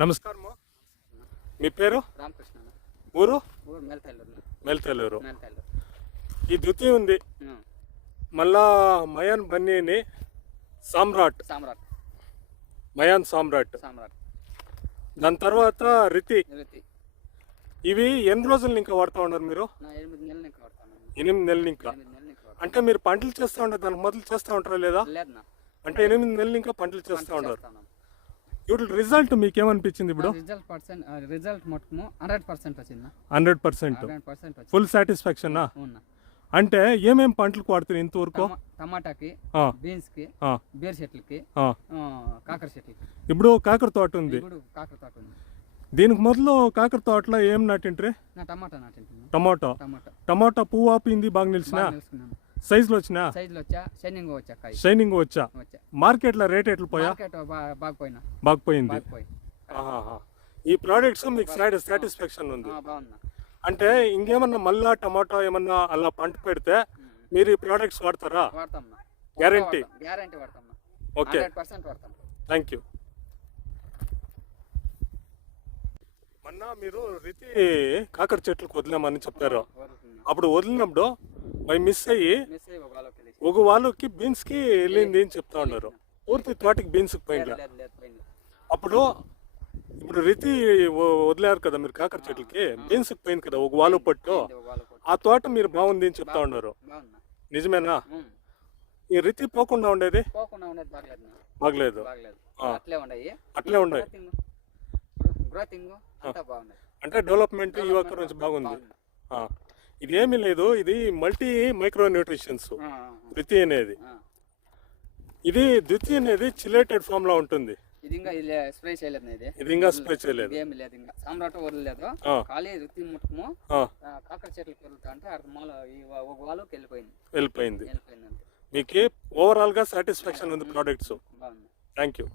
నమస్కారం. మీ పేరు? రామకృష్ణ. ఊరు? మెల్తల్లూరు. ఈ ద్వితీయ ఉంది, మళ్ళా మయాన్ బన్నీని సామ్రాట్, మయాన్ సామ్రాట్, దాని తర్వాత రితి. ఇవి ఎన్ని రోజులు ఇంకా వాడుతూ ఉన్నారు మీరు? 8 నెలలు ఇంకా. అంటే మీరు పంటలు చేస్తూ ఉంటారు, దానికి మొదలు చేస్తూ ఉంటారా లేదా? అంటే 8 నెలలు ఇంకా పంటలు చేస్తూ ఉంటారు. ఇప్పుడు రిజల్ట్ మీకు ఏమనిపించింది? ఇప్పుడు రిజల్ట్ మటుకు 100% వచ్చింది. 100% ఫుల్ సాటిస్ఫాక్షన్. అంటే ఏమేమి పంటలకు వాడుతారు ఇంతవరకు? టమాటాకి, బీన్స్ కి, బీర్ చెట్లకి, కాకర చెట్లకి. ఇప్పుడు కాకర తోట ఉంది. దీనికి మొదలు కాకర తోటలో ఏం నాటింట్రీ? టమాటా పువ్వు ఆపింది బాగా నిలిచిన సైజులో వచ్చినా? షైనింగ్ వచ్చా. మార్కెట్ లో రేట్ ఎట్లా పోయా? బాగుపోయింది. ఈ ప్రోడక్ట్స్ మీకు సాటిస్ఫాక్షన్ ఉంది అంటే ఇంకేమన్నా మళ్ళా టమాటా ఏమన్నా అలా పంట పెడితే మీరు ఈ ప్రోడక్ట్స్ వాడతారా? గ్యారంటీ. Okay, thank you. మొన్న మీరు రితి కాకర చెట్లకు వదిలేమని చెప్పారు. అప్పుడు వదిలినప్పుడు అవి మిస్ అయ్యి ఒక వాళ్ళకి బీన్స్ కి వెళ్ళింది అని చెప్తా ఉన్నారు. పూర్తి తోటకి బీన్స్ పోయింది. అప్పుడు ఇప్పుడు రితి వదిలేరు కదా మీరు కాకర చెట్లకి, బీన్స్ పోయింది కదా ఒక వాళ్ళు పట్టు. ఆ తోట మీరు బాగుంది అని చెప్తా ఉన్నారు, నిజమేనా? ఈ రితి పోకుండా ఉండేది బాగలేదు. అట్లే ఉన్నాయి. అంటే డెవలప్మెంట్ ఈ ఒక్క నుంచి బాగుంది. ఇది ఏమీ లేదు, ఇది మల్టీ మైక్రో న్యూట్రిషన్స్ ద్వితి అనేది. ఇది ద్వితి అనేది చిలేటెడ్ ఫామ్ లో ఉంటుంది. ఇది ఇంకా స్ప్రే చేయలేదు. ఏమి లేదు, ఇంకా సామ్రాట్ వదలలేదు. ఖాళీ రుతి ముట్టుము కాకర చెట్లకు వెళ్తా అంటే ఒక వాళ్ళకి వెళ్ళిపోయింది. మీకు ఓవరాల్ గా సాటిస్ఫాక్షన్ ఉంది ప్రోడక్ట్స్. Thank you.